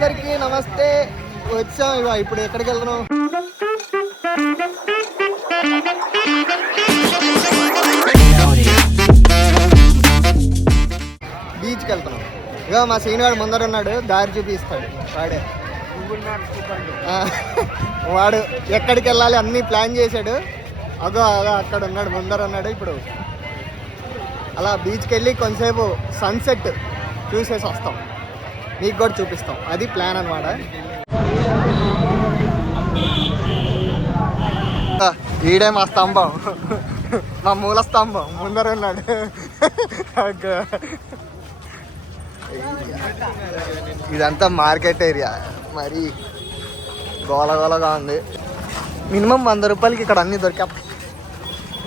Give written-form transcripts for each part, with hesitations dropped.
అందరికీ నమస్తే. వచ్చాం ఇక ఇప్పుడు ఎక్కడికి వెళ్తున్నాం? బీచ్కి వెళ్తున్నాం. ఇక మా సీనియర్ ముందర ఉన్నాడు, దారి చూపిస్తాడు వాడే. వాడు ఎక్కడికి వెళ్ళాలి అన్నీ ప్లాన్ చేశాడు. అగో అలా అక్కడ ఉన్నాడు, ముందర ఉన్నాడు. ఇప్పుడు అలా బీచ్కి వెళ్ళి కొంతసేపు సన్సెట్ చూసేసి వస్తాం, మీకు కూడా చూపిస్తాం. అది ప్లాన్ అనమాట. ఈడే మా స్తంభం, మా మూల స్తంభం ముందర ఉన్నాడు. ఇదంతా మార్కెట్ ఏరియా, మరి గోలగోలగా ఉంది. మినిమం 100 రూపాయలకి ఇక్కడ అన్నీ దొరికా.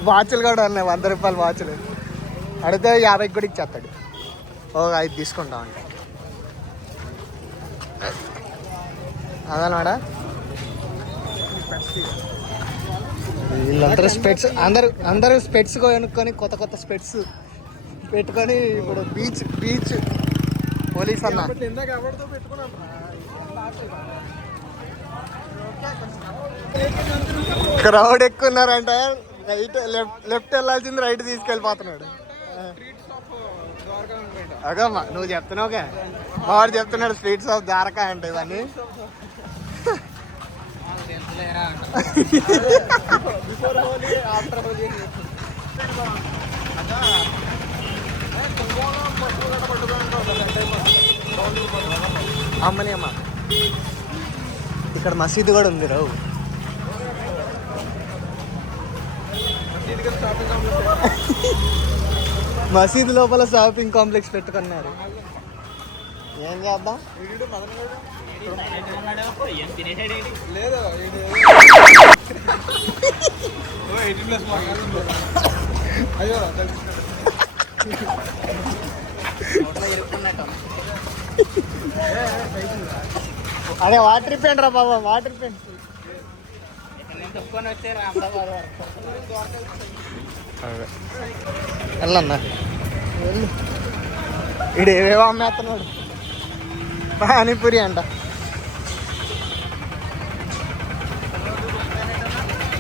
వాచ్లు కూడా ఉన్నాయి, 100 రూపాయల వాచ్లు. అడిగితే 50కి కూడా ఇచ్చేస్తాడు. ఓ 5 తీసుకుంటామండి. అదనమాట. వీళ్ళందరూ స్పెట్స్, అందరూ స్పెట్స్ కొనుక్కొని కొత్త స్పెట్స్ పెట్టుకొని ఇప్పుడు బీచ్ పోలీస్ అన్న క్రౌడ్ ఎక్కువ ఉన్నారంట. రైట్ లెఫ్ట్ వెళ్ళాల్సింది రైట్ తీసుకెళ్ళిపోతున్నాడు. అగమ్మా నువ్వు చెప్తున్నావుగా, వాడు చెప్తున్నాడు స్ట్రీట్స్ ఆఫ్ ద్వారకా అంటే. ఇవన్నీ అమ్మని అమ్మ. ఇక్కడ మసీదు కూడా ఉంది రావు. మసీదు లోపల షాపింగ్ కాంప్లెక్స్ పెట్టుకున్నారు. ఏం చేద్దాం? అదే వాటర్ పెయింట్ రా బాబా, వాటర్ పెయింట్. వెళ్ళన్నా ఇడు ఏవేవో అమ్మేస్తున్నాడు. పానీపూరి అంట.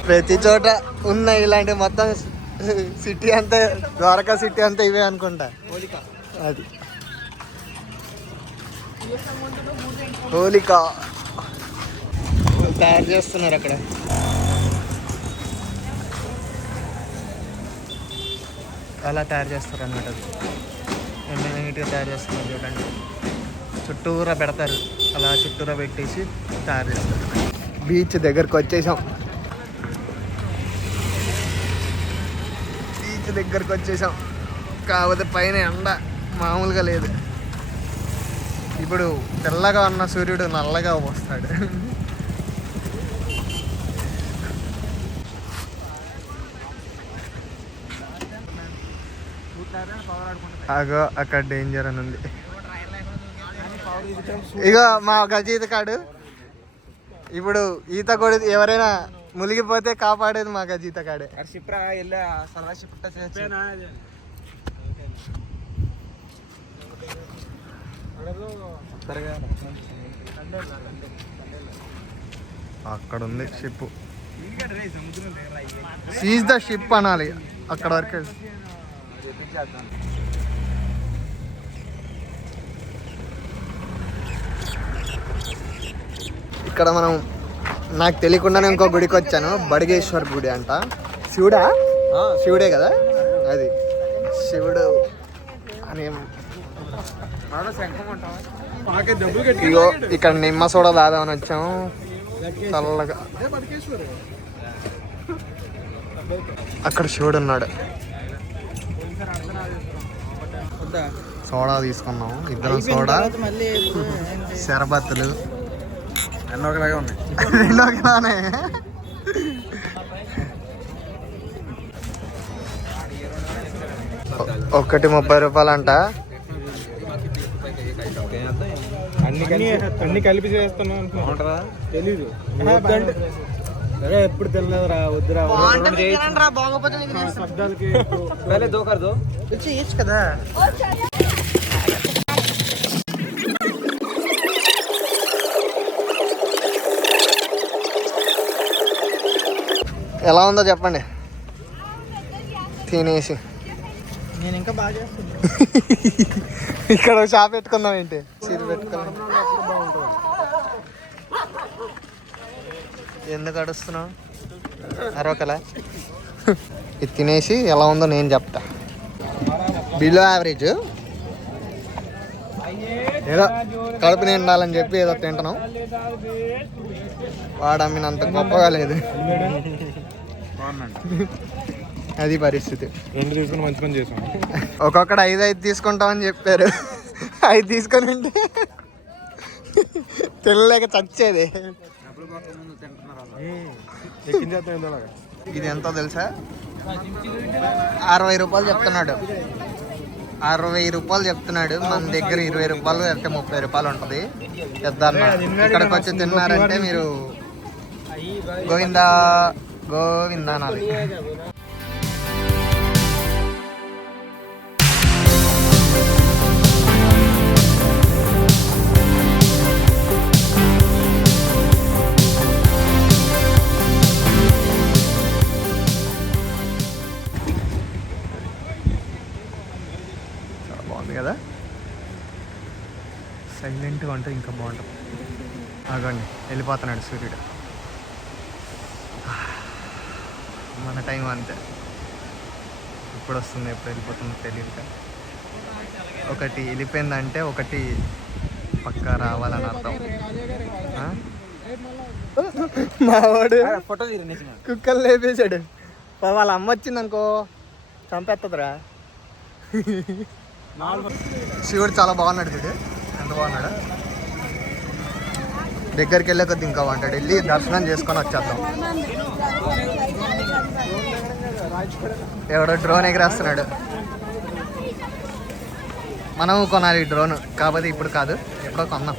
ప్రతి చోట ఉన్నాయి ఇలాంటి. మొత్తం సిటీ అంతా, ద్వారకా సిటీ అంతా ఇవే అనుకుంటా. అది హోలికా తయారు చేస్తున్నారు అక్కడ. అలా తయారు చేస్తారు అన్నమాట. ఎంత నీట్గా తయారు చేస్తున్నారు చూడండి. చుట్టూరా పెడతారు, అలా చుట్టూరా పెట్టేసి తయారు చేస్తారు. బీచ్ దగ్గరకు వచ్చేసాం. కాకపోతే పైన ఎండ మామూలుగా లేదు. ఇప్పుడు తెల్లగా ఉన్న సూర్యుడు నల్లగా వస్తాడు. అగో అక్కడ డేంజర్ అని ఉంది. ఇగో మా గజీత కాడు. ఇప్పుడు ఈత కూడా ఎవరైనా మునిగిపోతే కాపాడేది మా గజీత కాడే. అక్కడ ఉంది షిప్. సీజ్ ద షిప్ అనాలి అక్కడ వరకు. ఇక్కడ మనం, నాకు తెలియకుండానే ఇంకో గుడికి వచ్చాను. బడిగేశ్వర్ గుడి అంట. శివుడే కదా అది. శివుడు అని. ఇగో ఇక్కడ నిమ్మ సోడా తాదామని వచ్చాము. చల్లగా. అక్కడ శివుడు ఉన్నాడు. సోడా తీసుకున్నాము ఇద్దరం. సోడా, శరబత్తులు రెండు ఒకలాగే ఉన్నాయి. ఒకటి 30 రూపాయలు అంట. అన్ని కలిపి చేస్తున్నావు తెలీదు. ఎప్పుడు తినలేదురా, వద్దురా. కదా ఎలా ఉందో చెప్పండి తినేసి. నేను ఇంకా బాగా చేస్తాను. ఇక్కడ షాప్ పెట్టుకుందాం ఏంటి, సీరు పెట్టుకుందాం. ఎందుకు అడుస్తున్నావు అరొకలా? ఇది తినేసి ఎలా ఉందో నేను చెప్తా. బిలో యావరేజ్, ఏదో కడుపు నిండాలని చెప్పి ఏదో తింటున్నాం. వాడు అమ్మినంత గొప్పగా లేదు, అది పరిస్థితి. 2 తీసుకుని మంచి పని చేసాం. ఒక్కొక్కడు 5 తీసుకుంటామని చెప్పారు. 5 తీసుకొని ఉంటే తినలేక చచ్చేది. ఇది ఎంతో తెలుసా? 60 రూపాయలు చెప్తున్నాడు. 60 రూపాయలు చెప్తున్నాడు. మన దగ్గర 20 రూపాయలు అంటే 30 రూపాయలు ఉంటుంది. పెద్ద ఇక్కడికి వచ్చి తిన్నారంటే మీరు గోవిందా గోవిందా అనాలి. బాగుంది కదా, సైలెంట్గా ఉంటే ఇంకా బాగుంటుంది. ఆగండి, వెళ్ళిపోతున్నాడు సూర్యుడు. మన టైం అంతే, ఎప్పుడు వస్తుంది ఎప్పుడు వెళ్ళిపోతుందో తెలియదు కదా. ఒకటి వెళ్ళిపోయిందంటే ఒకటి పక్కా రావాలని అర్థం. మావాడు ఫోటో కుక్కలు లేపేశాడు. వాళ్ళ అమ్మ వచ్చింది అనుకో చంపేస్తుందిరా. శివుడు చాలా బాగున్నాడు చూడు, ఎంత బాగున్నాడు. దగ్గరికి వెళ్ళే కొద్ది ఇంకా బాగుంటాడు. వెళ్ళి దర్శనం చేసుకొని వచ్చేద్దాం. ఎవడో డ్రోన్ ఎగరేస్తున్నాడు. మనం కొనాలి డ్రోన్, కాకపోతే ఇప్పుడు కాదు, ఎప్పుడో కొన్నాం.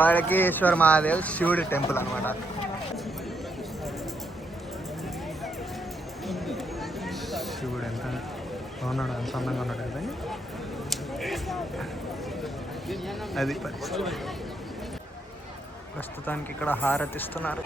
బాడకేశ్వర మహాదేవ్ శివుడి టెంపుల్ అనమాట. శివుడు ఎంత ఉన్నాడు, ఎంత అందంగా ఉన్నాడు కదా. అది పరిస్థితి. ప్రస్తుతానికి ఇక్కడ హారతిస్తున్నారు.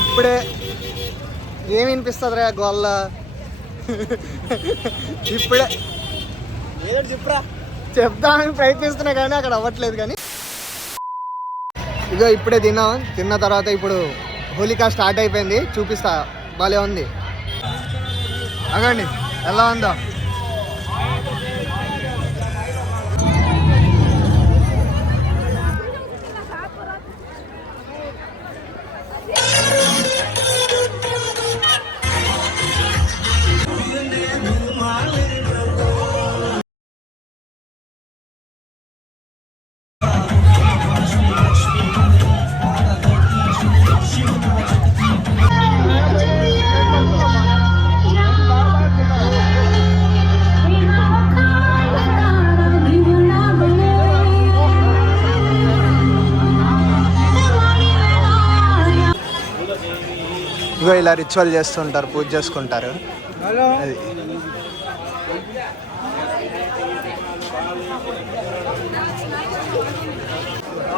ఇప్పుడే ఏమి వినిపిస్తుంది గోళ్ళ? ఇప్పుడే చెప్తామని ప్రయత్నిస్తున్నా కానీ అక్కడ అవ్వట్లేదు. కానీ ఇదో ఇప్పుడే తిన్న తర్వాత ఇప్పుడు హోలికా స్టార్ట్ అయిపోయింది, చూపిస్తా. భలే ఉంది, అగండి ఎలా ఉందో. ఇగో ఇలా రిచువల్ చేస్తుంటారు, పూజ చేసుకుంటారు. అది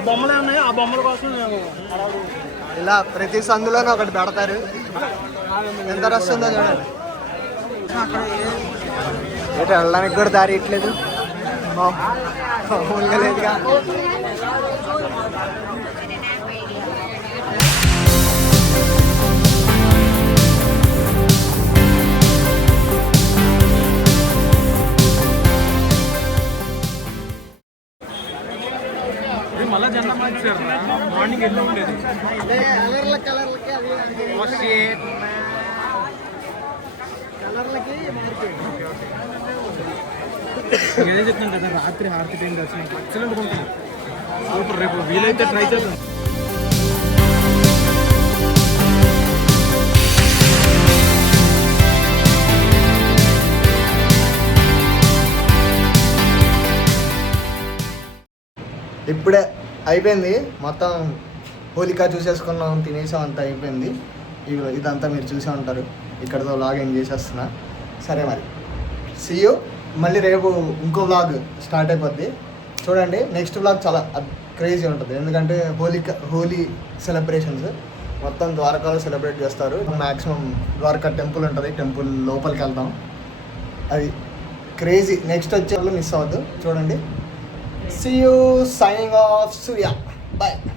బొమ్మలే ఉన్నాయి, ఆ బొమ్మల కోసం ఇలా ప్రతి సందులోనే ఒకటి పెడతారు. ఎంత రష్ ఉందో చూడండి. ఏంటి వెళ్ళడానికి కూడా దారి ఇట్లేదు, మామూలుగా లేదుగా. మళ్ళా జెండా మార్చారు మార్నింగ్ ఎల్లో ఉండేది కలర్లకి ఏదో చెప్తాను కదా రాత్రి హారతి టైం దర్శనం ఎక్సలెంట్ ఉంటుంది సూపర్ రేపు వీలైతే ట్రై చేద్దాం ఇప్పుడే అయిపోయింది మొత్తం హోలికా చూసేసుకున్నాం తినేసాం అంతా అయిపోయింది ఇదంతా మీరు చూసే ఉంటారు ఇక్కడతో వ్లాగ్ ఎండ్ చేసేస్తున్నా సరే మరి సీ యూ మళ్ళీ రేపు ఇంకో వ్లాగ్ స్టార్ట్ అయిపోద్ది చూడండి నెక్స్ట్ వ్లాగ్ చాలా క్రేజీ ఉంటుంది ఎందుకంటే హోలీ సెలబ్రేషన్స్ మొత్తం ద్వారకాలో సెలబ్రేట్ చేస్తారు మ్యాక్సిమం ద్వారకా టెంపుల్ ఉంటుంది టెంపుల్ లోపలికి వెళ్తాం అది క్రేజీ నెక్స్ట్ వచ్చే వాళ్ళు మిస్ అవ్వద్దు చూడండి See you signing off Surya. Bye.